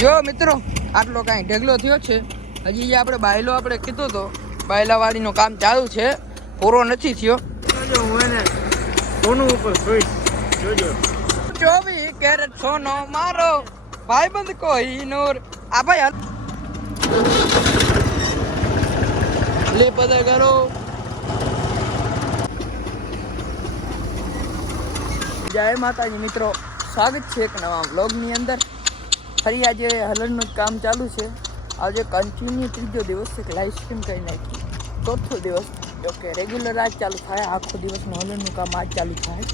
જો મિત્રો આટલો કાંઈ ઢગલો થયો છે. હજી જે આપણે બાયલો આપણે કીધો તો બાયલાવાળીનું કામ ચાલુ છે. પૂરો નથી થયો. હું એને સોનું ઉપર જોઈશ જોજો. ચોવીસ કેરેટ સોનો મારો. ભાઈબંધ કોઈ નોર. આ ભાઈ લે પદા કરો જય માતાજી મિત્રો. સ્વાગત છે એક નવા બ્લોગની અંદર. ફરી આજે હલનનું જ કામ ચાલુ છે આજે કન્ટિન્યુ ત્રીજો દિવસ છે લાઈવ સ્ટ્રીમ કરી નાખી ચોથો દિવસ ઓકે રેગ્યુલર આજ ચાલુ થાય આખો દિવસનું હલનનું કામ આજ ચાલુ થાય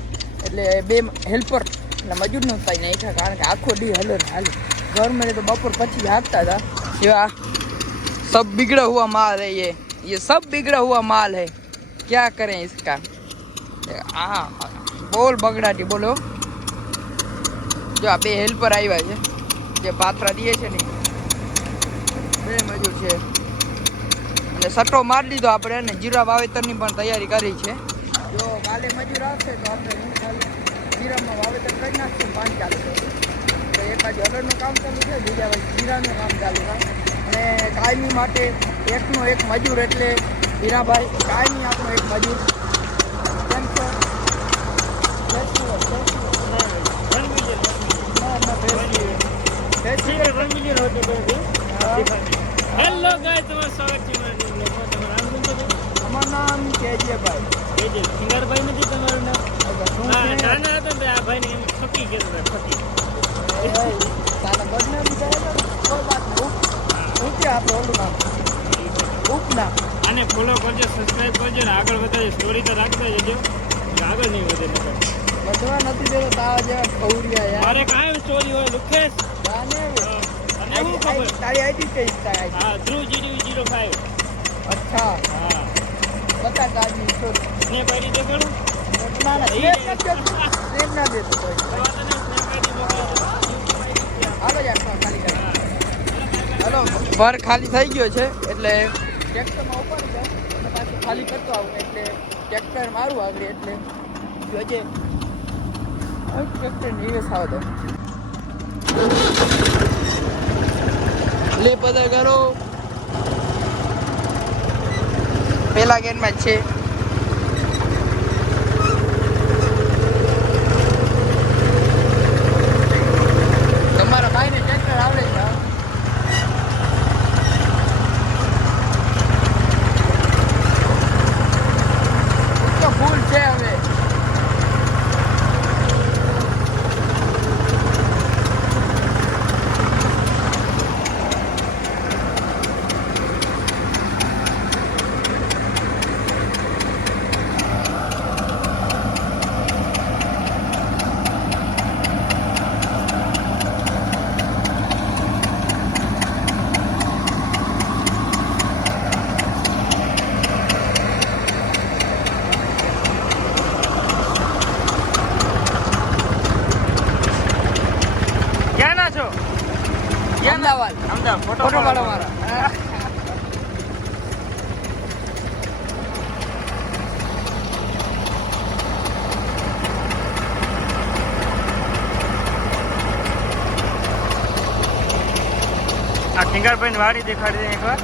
એટલે બે હેલ્પર એટલે મજૂર નો થાય નાખ્યા કારણ કે આખો દી હલન હાલે ઘર में तो बपोर पच्चीस हाकता था ये आ, सब बिगड़ा हुआ माल है ये ये सब बिगड़ा हुआ माल है क्या करें इसका હા બોલ બગડાટી બોલો જો આ બે હેલ્પર આવ્યા છે જે પાથરા દે છે ને બે મજૂર છે. અને સટ્ટો મારી લીધો આપણે અને જીરા વાવેતરની પણ તૈયારી કરી છે. જો કાલે મજૂર આવશે તો આપણે જીરામાં વાવેતર કરી નાખશું પાણી ચાલુ તો એક બાજુ અગરનું કામ ચાલુ છે, બીજા બાજુ જીરાનું કામ ચાલુ છે. અને કાયમી માટે એકનો એક મજૂર એટલે હીરાભાઈ, કાયમી આપણો એક મજૂર કેમ છો ફેસ્ટિવલ હેલો ગાય તમારું સ્વાગત છે મારા new vlog માં. તમારું નામ શું છે? અમારું નામ કેજીભાઈ એ જે સિંગારભાઈ નથી તમારું નામ હા, નાના હતા ને આ ભાઈને એમ ફકી કહેતા હતા. એ, તારા બદનામ કોઈ વાત નહીં. ઉપ- ઊંચે આપણે ઓલું નામ ઉપનામ આને ફોલો કરજો સબસ્ક્રાઇબ કરજો ને આગળ વધારે સ્ટોરી તો રાખતા જજો આગળ નહીં વધે નકર. વધવા નથી દેતો તારા જેવા ખવરિયા યાર. મારે કાય સ્ટોરી હોય લુખેશ? જાને અને હું. આઈ- ખબર? તારી આઈડી કઈ થાય હા ધ્રુવ જીડી જીરો ફાઈવ. અચ્છા. હા. બતા તારી સ્ટોરી પડી દે કરું ના ના એ- સ્નેપ ના દેતો ના દેતો તો હાલો યાર ખાલી કરી. હાલો. ભર ખાલી થઈ ગયો છે એટલે ટ્રેક્ટરમાં ઉપાડી જાઉં અને પાછું ખાલી કરતો આવું એટલે ટ્રેક્ટર મારું આગળ એટલે જોજે હવે ટ્રેક્ટર નિવેશ આવે તો લે પદા કરો. પેલા ગેરમાં છે તમારા ભાઈને ટ્રેક્ટર આવડે છે હા? તો ભૂલ છે હવે ક્યાંના છો અમદાવાદ ફોટો પાડો. મારા. આ ખીંગારભાઈ વાડી દેખાડી દે એકવાર.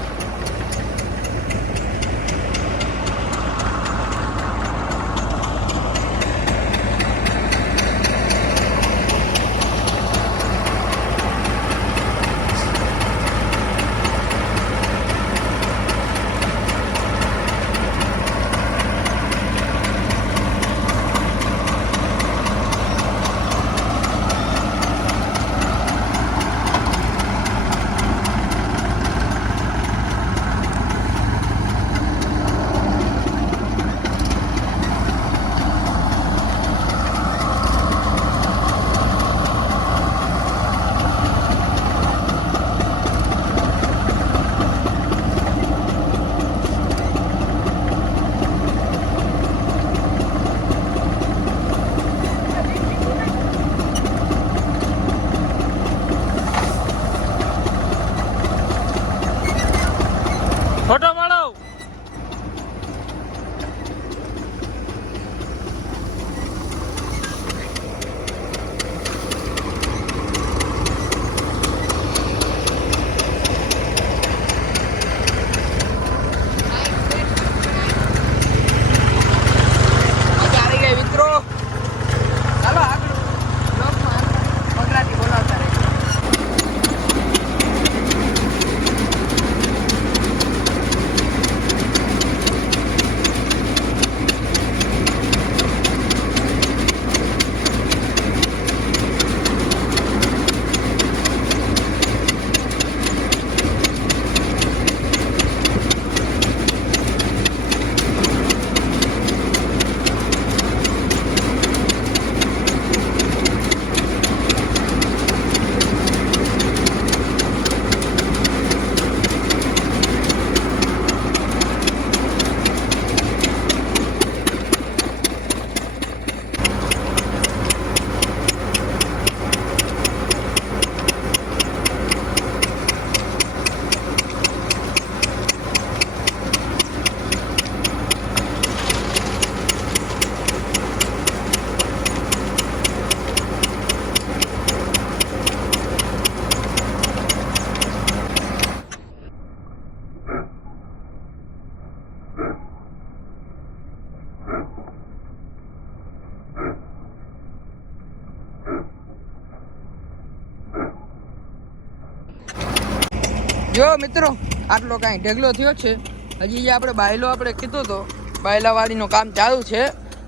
જો મિત્રો આટલો કાંઈ ઢગલો થયો છે. હજી જે આપણે બાયલો આપણે કીધું તો બાયલાવાડીનું કામ ચાલુ છે.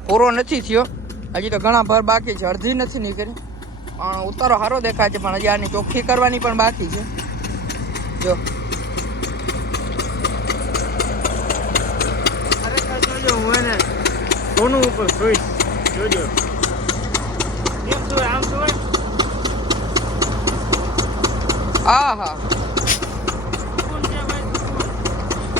પૂરો નથી થયો. હજી તો ઘણા ભર બાકી છે. અડધી નથી નીકળી. પણ ઉતારો સારો દેખાય છે પણ હજી આની ચોખ્ખી કરવાની પણ બાકી છે. જો. સોનું ઉપર જોઈશ. જોજો. આમ આ હા